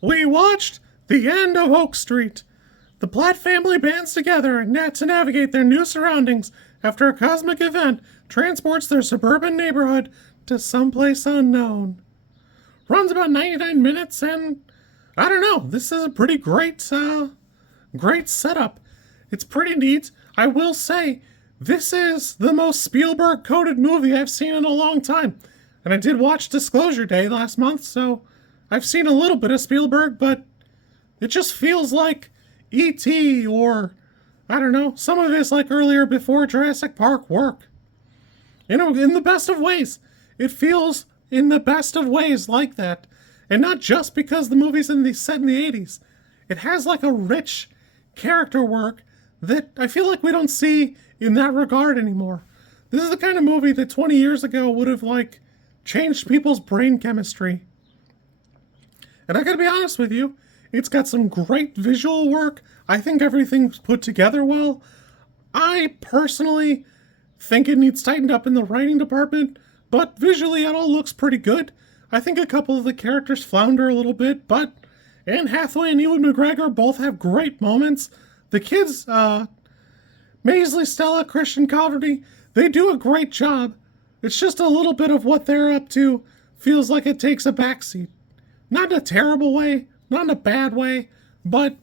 We watched The End of Oak Street. The Platt family bands together to navigate their new surroundings after a cosmic event transports their suburban neighborhood to someplace unknown. Runs about 99 minutes, and I don't know, this is a pretty great setup. It's pretty neat. I will say, this is the most Spielberg-coded movie I've seen in a long time. And I did watch Disclosure Day last month, so I've seen a little bit of Spielberg, but it just feels like E.T. or, I don't know, some of his like earlier before Jurassic Park work. You know, in the best of ways. It feels in the best of ways like that. And not just because the movie's set in the 80s. It has like a rich character work that I feel like we don't see in that regard anymore. This is the kind of movie that 20 years ago would have like changed people's brain chemistry. And I gotta be honest with you, it's got some great visual work. I think everything's put together well. I personally think it needs tightened up in the writing department, but visually it all looks pretty good. I think a couple of the characters flounder a little bit, but Anne Hathaway and Ewan McGregor both have great moments. The kids, Maisy Stella, Christian Convery, they do a great job. It's just a little bit of what they're up to feels like it takes a backseat. Not in a terrible way, not in a bad way, but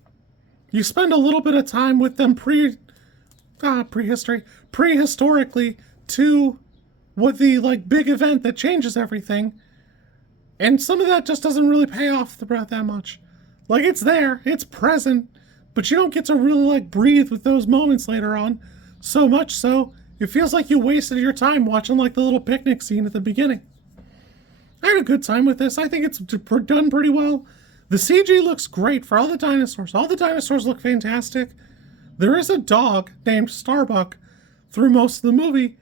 you spend a little bit of time with them prehistorically to what the like big event that changes everything. And some of that just doesn't really pay off that much. Like, it's there, it's present, but you don't get to really like breathe with those moments later on. So much so, it feels like you wasted your time watching like the little picnic scene at the beginning. I had a good time with this. I think it's done pretty well. The CG looks great for all the dinosaurs. All the dinosaurs look fantastic. There is a dog named Starbuck through most of the movie.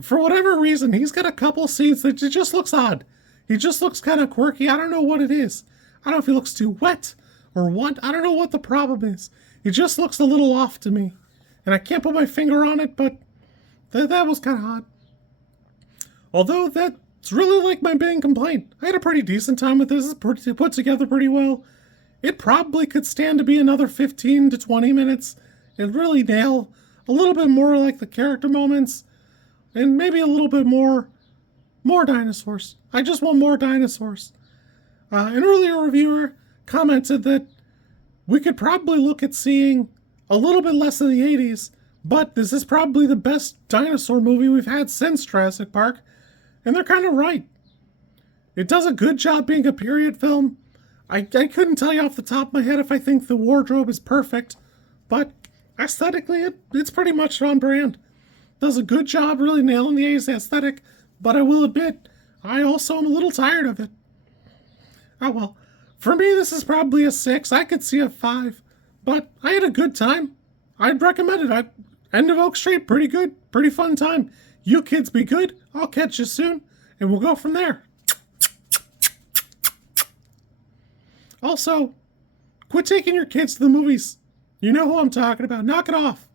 For whatever reason, he's got a couple scenes that it just looks odd. He just looks kind of quirky. I don't know what it is. I don't know if he looks too wet or what. I don't know what the problem is. He just looks a little off to me. And I can't put my finger on it, but that was kind of odd. Although that's really like my main complaint. I had a pretty decent time with this. It's put together pretty well. It probably could stand to be another 15 to 20 minutes and really nail a little bit more like the character moments and maybe a little bit more dinosaurs. I just want more dinosaurs. An earlier reviewer commented that we could probably look at seeing a little bit less of the 80s, but this is probably the best dinosaur movie we've had since Jurassic Park, and they're kind of right. It does a good job being a period film. I couldn't tell you off the top of my head if I think the wardrobe is perfect, but aesthetically it's pretty much on brand. Does a good job really nailing the 80s aesthetic, but I will admit, I also am a little tired of it. Oh well, for me this is probably a 6. I could see a 5, but I had a good time. I'd recommend it. End of Oak Street, pretty good, pretty fun time. You kids be good. I'll catch you soon, and we'll go from there. Also, quit taking your kids to the movies. You know who I'm talking about. Knock it off.